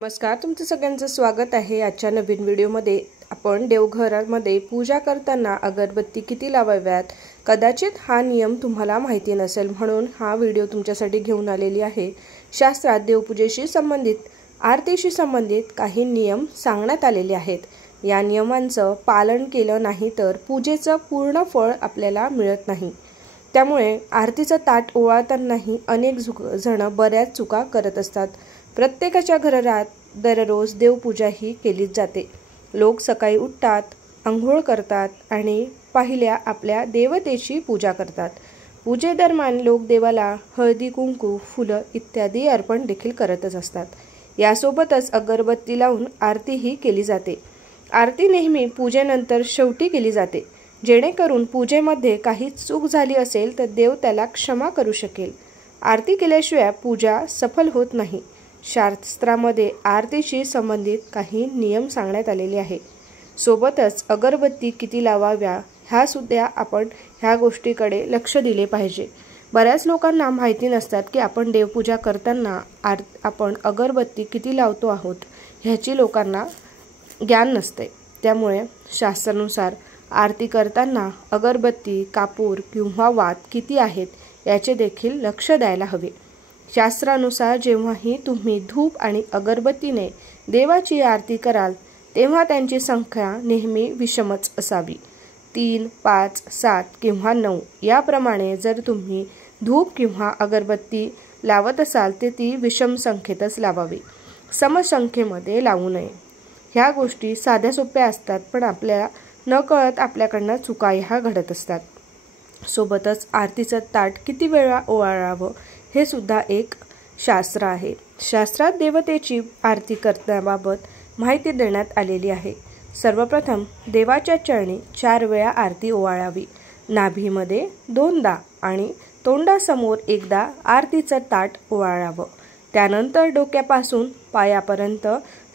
नमस्कार, तुमचं सगळ्यांचं स्वागत आहे आजच्या नवीन व्हिडिओमध्ये। आपण देवघरामध्ये पूजा करताना अगरबत्ती किती लावाव्यात, कदाचित हा नियम तुम्हाला माहिती नसेल, म्हणून हा व्हिडिओ तुमच्यासाठी घेऊन आलेली आहे। शास्त्रात देवपूजेशी संबंधित, आरतीशी संबंधित काही नियम सांगण्यात आलेले आहेत। या नियमांचं पालन केलं नाही तर पूजेचं पूर्ण फळ आपल्याला मिळत नाही। त्यामुळे आरतीचं ताट ओवाळतानाही अनेक जण बऱ्याच चुका करत असतात। प्रत्येकाच्या घरात दररोज देवपूजा ही केलीच जाते। लोक सकाळी उठतात, अंघोळ करतात आणि पहिल्या आपल्या देवतेची पूजा करतात। पूजेदरम्यान लोक देवाला हळदी, कुंकू, फुलं इत्यादी अर्पण देखील करतच असतात। यासोबतच अगरबत्ती लावून आरतीही केली जाते। आरती नेहमी पूजेनंतर शेवटी केली जाते, जेणेकरून पूजेमध्ये काही चूक झाली असेल तर देव त्याला क्षमा करू शकेल। आरती केल्याशिवाय पूजा सफल होत नाही। शास्त्रामध्ये आरतीशी संबंधित काही नियम सांगण्यात आलेले आहे। सोबतच अगरबत्ती किती लावाव्या ह्या सुद्धा आपण ह्या गोष्टीकडे लक्ष दिले पाहिजे। बऱ्याच लोकांना माहिती नसतात की आपण देवपूजा करताना आपण अगरबत्ती किती लावतो आहोत ह्याची लोकांना ज्ञान नसते। त्यामुळे शास्त्रानुसार आरती करताना अगरबत्ती, कापूर किंवा वात किती आहेत याचे देखील लक्ष द्यायला हवे। शास्त्रानुसार जेव्हाही तुम्ही धूप आणि अगरबत्तीने देवाची आरती कराल तेव्हा त्यांची संख्या नेहमी विषमच असावी। 3, 5, 7 किंवा 9 याप्रमाणे जर तुम्ही धूप किंवा अगरबत्ती लावत असाल तर ती विषम संख्येतच लावावी, समसंख्येमध्ये लावू नये। ह्या गोष्टी साध्या सोप्या असतात, पण आपल्याला नकळत आपल्याकडनं चुका ह्या घडत असतात। सोबतच आरतीचं ताट किती वेळा ओवाळावं हे सुद्धा एक शास्त्र आहे। शास्त्रात देवतेची आरती करण्याबाबत माहिती देण्यात आलेली आहे। सर्वप्रथम देवाच्या चरणी 4 वेळा आरती ओवाळावी। नाभीमध्ये 2दा आणि तोंडासमोर 1दा आरतीचं ताट ओवाळावं। त्यानंतर डोक्यापासून पायापर्यंत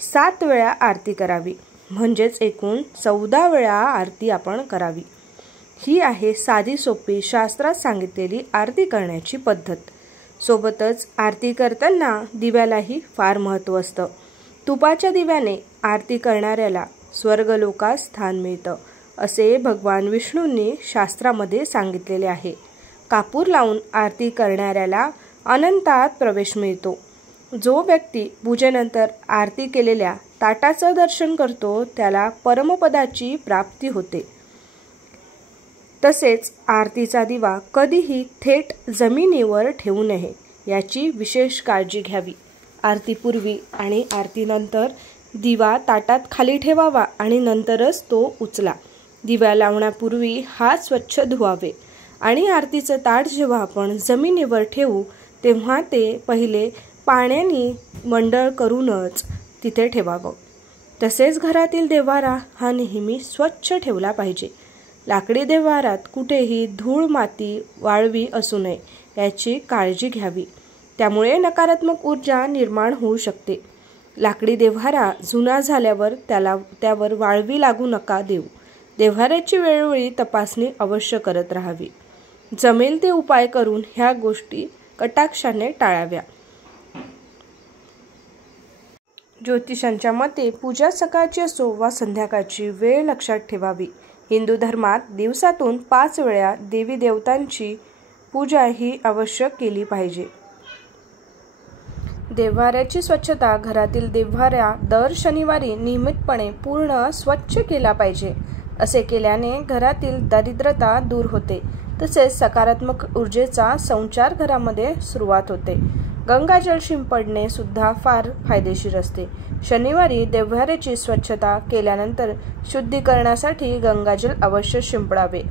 7 वेळा आरती करावी, म्हणजेच एकूण 14 वेळा आरती आपण करावी। ही आहे साधी सोपी शास्त्रात सांगितलेली आरती करण्याची पद्धत। सोबतच आरती करताना दिव्यालाही फार महत्त्व असतं। तुपाच्या दिव्याने आरती करणाऱ्याला स्वर्गलोकात स्थान मिळतं, असे भगवान विष्णूंनी शास्त्रामध्ये सांगितलेले आहे। कापूर लावून आरती करणाऱ्याला अनंतात प्रवेश मिळतो। जो व्यक्ती पूजेनंतर आरती केलेल्या ताटाचं दर्शन करतो त्याला परमपदाची प्राप्ती होते। तसेच आरतीचा दिवा कधीही थेट जमिनीवर ठेवू नये याची विशेष काळजी घ्यावी। आरतीपूर्वी आणि आरतीनंतर दिवा ताटात खाली ठेवावा आणि नंतरच तो उचला। दिवा लावण्यापूर्वी हात स्वच्छ धुवावे आणि आरतीचं ताट जेव्हा आपण जमिनीवर ठेवू तेव्हा ते पहिले पाण्याने मंडळ करूनच तिथे ठेवावं। तसेच घरातील देव्हारा हा नेहमी स्वच्छ ठेवला पाहिजे। लाकडी देव्हारात कुठेही धूळ, माती, वाळवी असू नये याची काळजी घ्यावी, त्यामुळे नकारात्मक ऊर्जा निर्माण होऊ शकते। लाकडी देव्हारा जुना झाल्यावर त्यावर वाळवी लागू नका देऊ। देव्हाऱ्याची वेळोवेळी तपासणी अवश्य करत राहावी। जमेल ते उपाय करून ह्या गोष्टी कटाक्षाने टाळाव्या। ज्योतिषांच्या मते पूजा सकाळची असो वा संध्याकाळची वेळ लक्षात ठेवावी। हिंदू धर्मात दिवसातून 5 वेळा देवी देवतांची पूजा ही अवश्य केली पाहिजे। देव्हाऱ्याची स्वच्छता, घरातील देव्हारा दर शनिवारी नियमितपणे पूर्ण स्वच्छ केला पाहिजे। असे केल्याने घरातील दारिद्र्यता दूर होते, तसेच सकारात्मक ऊर्जेचा संचार घरामध्ये सुरुवात होते। गंगाजल शिंपडणे सुद्धा फार फायदेशीर असते। शनिवारी देव्हाऱ्याची स्वच्छता केल्यानंतर शुद्धीकरणासाठी गंगाजल अवश्य शिंपडावे।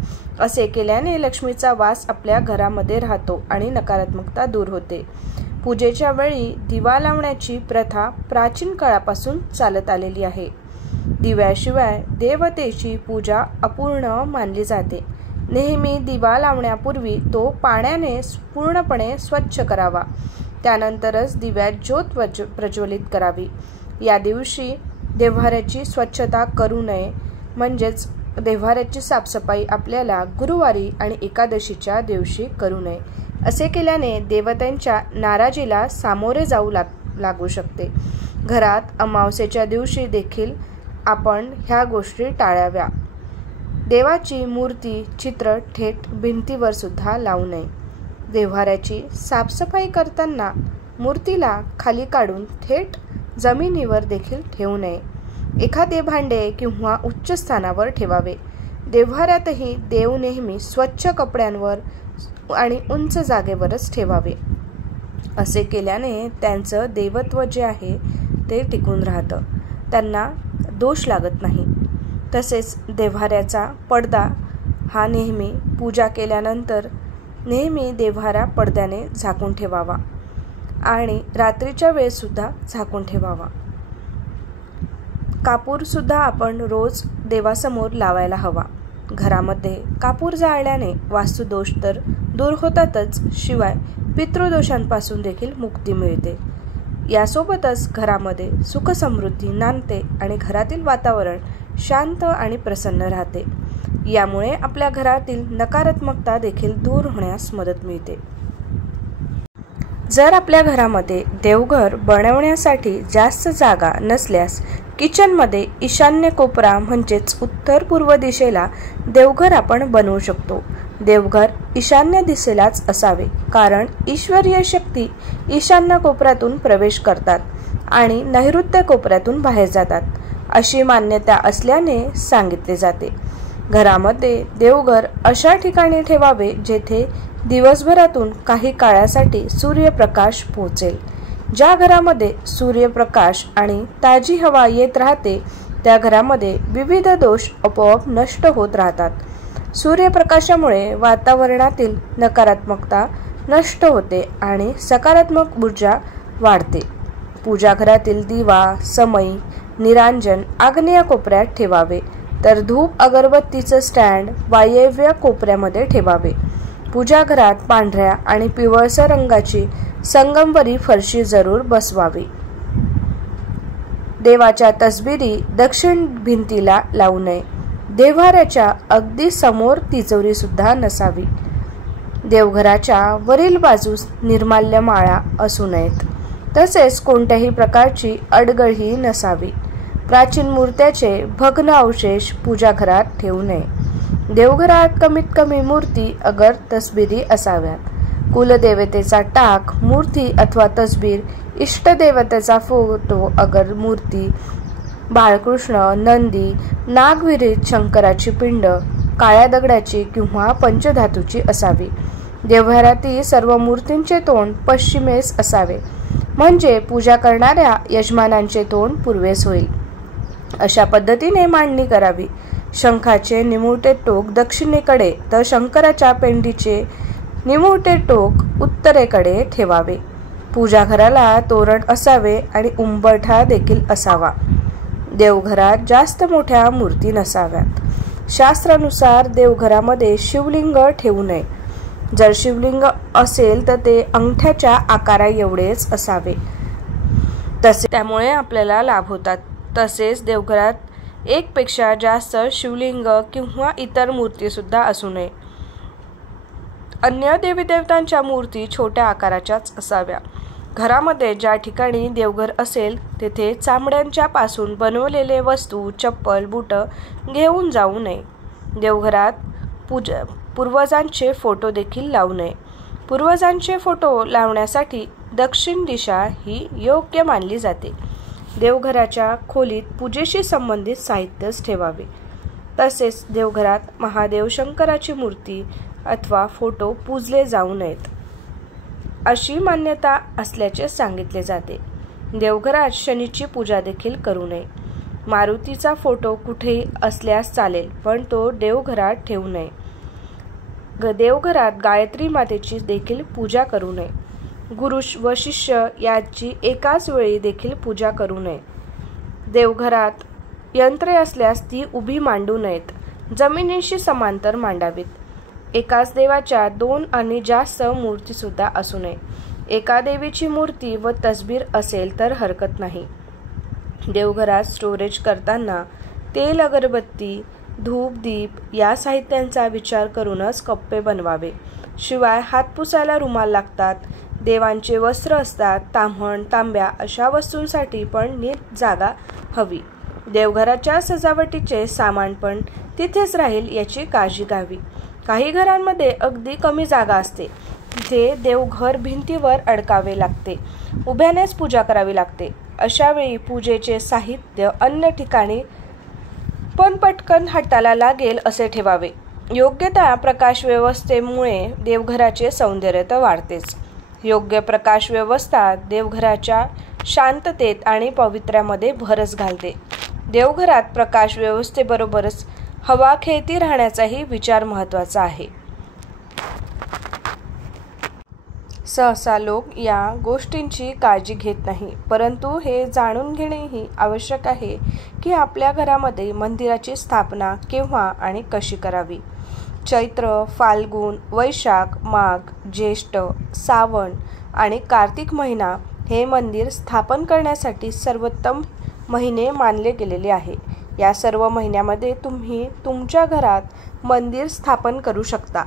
असे केल्याने लक्ष्मीचा वास आपल्या घरामध्ये राहतो आणि नकारात्मकता दूर होते। पूजेच्या वेळी दिवा लावण्याची प्रथा प्राचीन काळापासून चालत आलेली आहे। दिव्याशिवाय देवतेची पूजा अपूर्ण मानली जाते। नेहमी दिवा लावण्यापूर्वी तो पाण्याने पूर्णपणे स्वच्छ करावा, त्यानंतरच दिव्यात ज्योत प्रज्वलित करावी। या दिवशी देव्हाऱ्याची स्वच्छता करू नये, म्हणजेच देव्हाऱ्याची साफसफाई आपल्याला गुरुवारी आणि एकादशीच्या दिवशी करू नये। असे केल्याने देवतांच्या नाराजीला सामोरे जाऊ लागू शकते। घरात अमावस्येच्या दिवशी देखील आपण ह्या गोष्टी टाळाव्या. देवाची मूर्ती चित्र थेट भिंतीवर सुद्धा लावू नये. देव्हाऱ्याची साफसफाई करताना मूर्तीला खाली काढून थेट जमिनीवर देखील ठेवू नये. एखादे भांडे किंवा उच्च स्थानावर ठेवावे. देव्हाऱ्यातही देव नेहमी स्वच्छ कपड्यांवर आणि उंच जागेवरच ठेवावे. असे केल्याने त्यांचं देवत्व जे आहे ते टिकून राहतं, त्यांना दोष लागत नाही. तसेच देव्हाऱ्याचा पडदा हा नेहमी पूजा केल्यानंतर नेहमी देव्हारा पडद्याने झाकून ठेवावा आणि रात्रीच्या वेळेसुद्धा झाकून ठेवावा. कापूरसुद्धा आपण रोज देवासमोर लावायला हवा. घरामध्ये कापूर जाळल्याने वास्तुदोष तर दूर होतातच, शिवाय पितृदोषांपासून देखील मुक्ती मिळते. यासोबतच घरामध्ये सुखसमृद्धी नांदते आणि घरातील वातावरण शांत आणि प्रसन्न राहते. यामुळे आपल्या घरातील नकारात्मकता देखील दूर होण्यास मदत मिळते. जर आपल्या घरामध्ये देवघर बनवण्यासाठी जास्त जागा नसल्यास किचनमध्ये ईशान्य कोपरा म्हणजेच उत्तर पूर्व दिशेला देवघर आपण बनवू शकतो. देवघर ईशान्य दिशेलाच असावे, कारण ईश्वरीय शक्ती ईशान्य कोपऱ्यातून प्रवेश करतात आणि नैऋत्य कोपऱ्यातून बाहेर जातात, अशी मान्यता असल्याने सांगितले जाते. घरामध्ये देवघर अशा ठिकाणी ठेवावे जेथे दिवसभरातून काही काळासाठी सूर्यप्रकाश पोहोचेल. ज्या घरामध्ये सूर्यप्रकाश आणि ताजी हवा येत राहते त्या घरामध्ये विविध दोष आपोआप नष्ट होत राहतात. सूर्यप्रकाशामुळे वातावरणातील नकारात्मकता नष्ट होते आणि सकारात्मक ऊर्जा वाढते. पूजा घरातील दिवा, समई, निरांजन आग्नेय कोपऱ्यात ठेवावे, तर धूप अगरबत्तीचं स्टँड वायव्य कोपऱ्यामध्ये ठेवावे. पूजा घरात पांढऱ्या आणि पिवळसर रंगाची संगमवरी फरशी जरूर बसवावी. देवाच्या तसबिरी दक्षिण भिंतीला लावू नये. देव्हाऱ्याच्या अगदी समोर तिजोरी सुद्धा नसावी. देवघराच्या वरील बाजूस निर्माल्य माळा असू नयेत. तसेच कोणत्याही प्रकारची अडगळही नसावी. प्राचीन मूर्त्याचे भग्न अवशेष पूजा घरात ठेवू नये. देवघरात कमीत कमी मूर्ती अगर तसबिरी असाव्यात. कुलदेवतेचा टाक, मूर्ती अथवा तसबीर, इष्टदेवतेचा फोटो अगर मूर्ती, बाळकृष्ण, नंदी, नागविरीत शंकराची पिंड काळ्या दगडाची किंवा पंचधातूची असावी. देवघरातील सर्व मूर्तींचे तोंड पश्चिमेस असावे, म्हणजे पूजा करणाऱ्या यजमानांचे तोंड पूर्वेस होईल. अशा पद्धतीने मांडणी करावी. शंखाचे निमुळते टोक दक्षिणेकडे तर शंकराच्या पेंडीचे निमुळते टोक उत्तरेकडे ठेवावे. पूजा घराला तोरण असावे आणि उंबरठा देखील असावा. देवघरात जास्त मोठ्या मूर्ती नसाव्यात. शास्त्रानुसार देवघरामध्ये शिवलिंग ठेवू नये. जर शिवलिंग असेल तर ते अंगठ्याच्या आकारा एवढेच असावे. त्यामुळे आपल्याला लाभ होतात. तसेच देवघरात एकपेक्षा जास्त शिवलिंग किंवा इतर मूर्ती सुद्धा असू नये. अन्य देवीदेवतांच्या मूर्ती छोट्या आकाराच्याच असाव्या. घरामध्ये ज्या ठिकाणी देवघर असेल तेथे चामड्यांच्या पासून बनवलेले वस्तू, चप्पल, बूट घेऊन जाऊ नये. देवघरात पूर्वजांचे फोटो देखील लावू नये. पूर्वजांचे फोटो लावण्यासाठी दक्षिण दिशा ही योग्य मानली जाते. देवघराच्या खोलीत पूजेशी संबंधित साहित्यच ठेवावे. तसेच देवघरात महादेव शंकराची मूर्ती अथवा फोटो पूजले जाऊ नयेत, अशी मान्यता असल्याचे सांगितले जाते. देवघरात शनीची पूजा देखील करू नये. मारुतीचा फोटो कुठेही असल्यास चालेल, पण तो देवघरात ठेवू नये. देवघरात गायत्री मातेची देखील पूजा करू नये. गुरु व शिष्य याची एकाच वेळी देखील पूजा करू नये. देवघरात यंत्रे असल्यास ती उभी मांडू नयेत, जमिनीशी समांतर मांडावीत. एकाच देवाच्या 2 आणि जास्त मूर्ती सुद्धा असू नये. एका देवीची मूर्ती व तसबीर असेल तर हरकत नाही. देवघरात स्टोरेज करताना तेल, अगरबत्ती, धूप, दीप या साहित्यांचा विचार करूनच कप्पे बनवावे. शिवाय हात पुसायला रुमाल लागतात. देवांचे वस्त्र असतात, ताम्हण, तांब्या अशा वस्तूंसाठी पण नीट जागा हवी. देवघराच्या सजावटीचे सामान पण तिथेच राहील याची काळजी घ्यावी. काही घरांमध्ये अगदी कमी जागा असते, तिथे देवघर भिंतीवर अडकावे लागते, उभ्यानेच पूजा करावी लागते. अशा वेळी पूजेचे साहित्य अन्य ठिकाणी पण पटकन हाताला लागेल असे ठेवावे. योग्य त्या प्रकाश व्यवस्थेमुळे देवघराचे सौंदर्य तर वाढतेच. योग्य प्रकाश व्यवस्था देवघराच्या शांततेत आणि पवित्र्यामध्ये भरच घालते. देवघरात प्रकाश व्यवस्थेबरोबरच हवा खेळती राहण्याचाही विचार महत्त्वाचा आहे. सहसा लोक या गोष्टींची काळजी घेत नाही, परंतु हे जाणून घेणेही आवश्यक आहे की आपल्या घरामध्ये मंदिराची स्थापना केव्हा आणि कशी करावी. चैत्र, फाल्गुन, वैशाख, माघ, ज्येष्ठ, श्रावण आणि कार्तिक महिना हे मंदिर स्थापन करण्यासाठी सर्वोत्तम महिने मानले गेलेले आहे. या सर्व महिन्यामध्ये तुम्ही तुमच्या घरात मंदिर स्थापन करू शकता.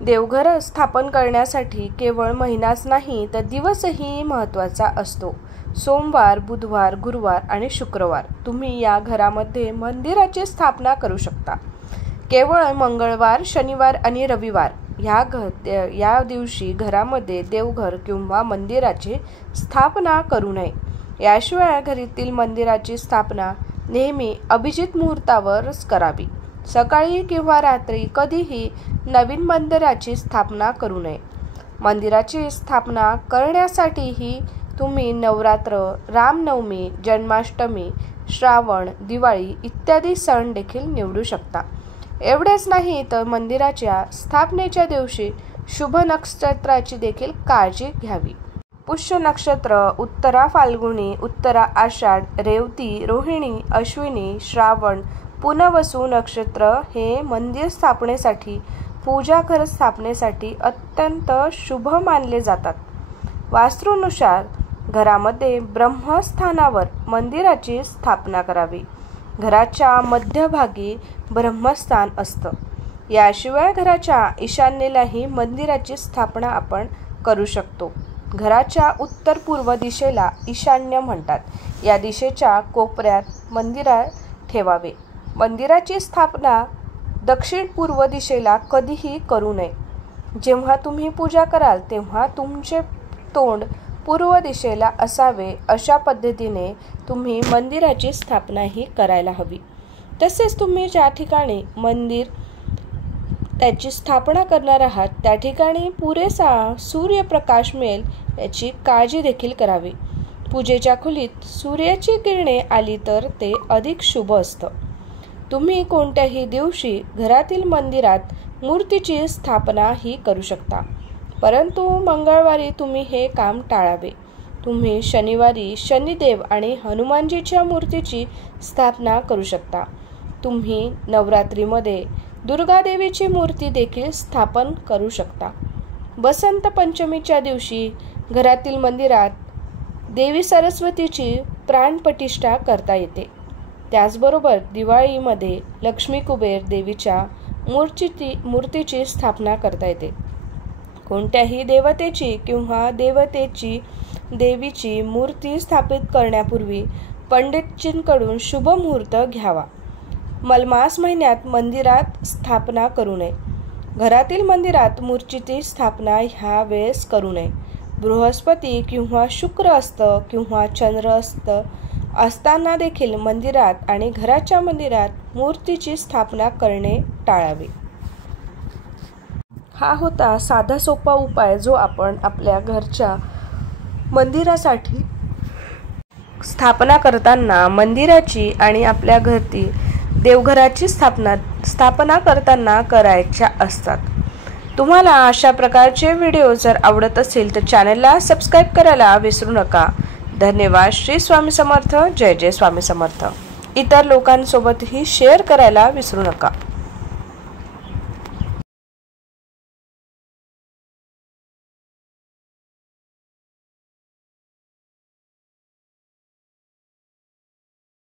देवघर स्थापन करण्यासाठी केवळ महिनाच नाही तर दिवसही महत्त्वाचा असतो. सोमवार, बुधवार, गुरुवार आणि शुक्रवार तुम्ही या घरामध्ये मंदिराची स्थापना करू शकता. केवळ मंगळवार, शनिवार आणि रविवार या दिवशी घरामध्ये देवघर किंवा मंदिराची स्थापना करू नये. याशिवाय घरातील मंदिराची स्थापना नेहमी अभिजित मुहूर्तावरच करावी. सकाळी किंवा रात्री कधीही नवीन मंदिराची स्थापना करू नये. मंदिराची स्थापना करण्यासाठीही तुम्ही नवरात्र, रामनवमी, जन्माष्टमी, श्रावण, दिवाळी इत्यादी सण देखील निवडू शकता. एवढेच नाही तर मंदिराच्या स्थापनेच्या दिवशी शुभ नक्षत्राची देखील काळजी घ्यावी. पुष्य नक्षत्र, उत्तरा फाल्गुनी, उत्तरा आषाढ, रेवती, रोहिणी, अश्विनी, श्रावण, पुनर्वसू नक्षत्र हे मंदिर स्थापनेसाठी, पूजा घर स्थापनेसाठी अत्यंत शुभ मानले जातात. वास्तूनुसार घरामध्ये ब्रह्मस्थानावर मंदिराची स्थापना करावी. घराच्या मध्यभागी ब्रह्मस्थान असतं. याशिवाय घराच्या ईशान्येलाही मंदिराची स्थापना आपण करू शकतो. घराच्या उत्तर पूर्व दिशेला ईशान्य म्हणतात. या दिशेच्या कोपऱ्यात मंदिर ठेवावे. मंदिराची स्थापना दक्षिण पूर्व दिशेला कधीही करू नये. जेव्हा तुम्ही पूजा कराल तेव्हा तुमचे तोंड पूर्व दिशेला असावे. अशा पद्धतीने तुम्ही मंदिराची स्थापनाही करायला हवी. तसेच तुम्ही ज्या ठिकाणी मंदिर त्याची स्थापना करणार आहात त्या ठिकाणी पुरेसा सूर्यप्रकाश मिळेल याची काळजी देखील करावी. पूजेच्या खोलीत सूर्याची किरणे आली तर ते अधिक शुभ असतं. तुम्ही कोणत्याही दिवशी घरातील मंदिरात मूर्तीची स्थापना ही करू शकता, परंतु मंगळवारी तुम्ही हे काम टाळावे. तुम्ही शनिवारी शनिदेव आणि हनुमानजीच्या मूर्तीची स्थापना करू शकता. तुम्ही नवरात्रीमध्ये दुर्गादेवीची मूर्ती देखील स्थापन करू शकता. बसंत पंचमीच्या दिवशी घरातील मंदिरात देवी सरस्वतीची प्राणप्रतिष्ठा करता येते. त्याचबरोबर दिवाळीमध्ये लक्ष्मी कुबेर देवीच्या मूर्तीची स्थापना करता येते. कोणत्याही देवतेची किंवा देवीची मूर्ती स्थापित करण्यापूर्वी पंडितजींकडून शुभ मुहूर्त घ्यावा. मलमास महिन्यात मंदिरात स्थापना करू नये. घरातील मंदिरात मूर्तीची स्थापना ह्या वेळेस करू नये. बृहस्पती किंवा शुक्र असतं किंवा चंद्र असताना देखील मंदिरात आणि घराच्या मंदिरात मूर्तीची स्थापना करणे टाळावे. हा होता साधा सोपा उपाय जो आपण आपल्या घरच्या मंदिरासाठी स्थापना करताना मंदिराची आणि आपल्या घरातील देवघराची स्थापना करताना करायच्या असतात. तुम्हाला अशा प्रकारचे व्हिडिओ जर आवडत असेल तर चॅनलला सबस्क्राईब करायला विसरू नका. धन्यवाद. श्री स्वामी समर्थ. जय जय स्वामी समर्थ. इतर लोकांसोबतही शेअर करायला विसरू नका.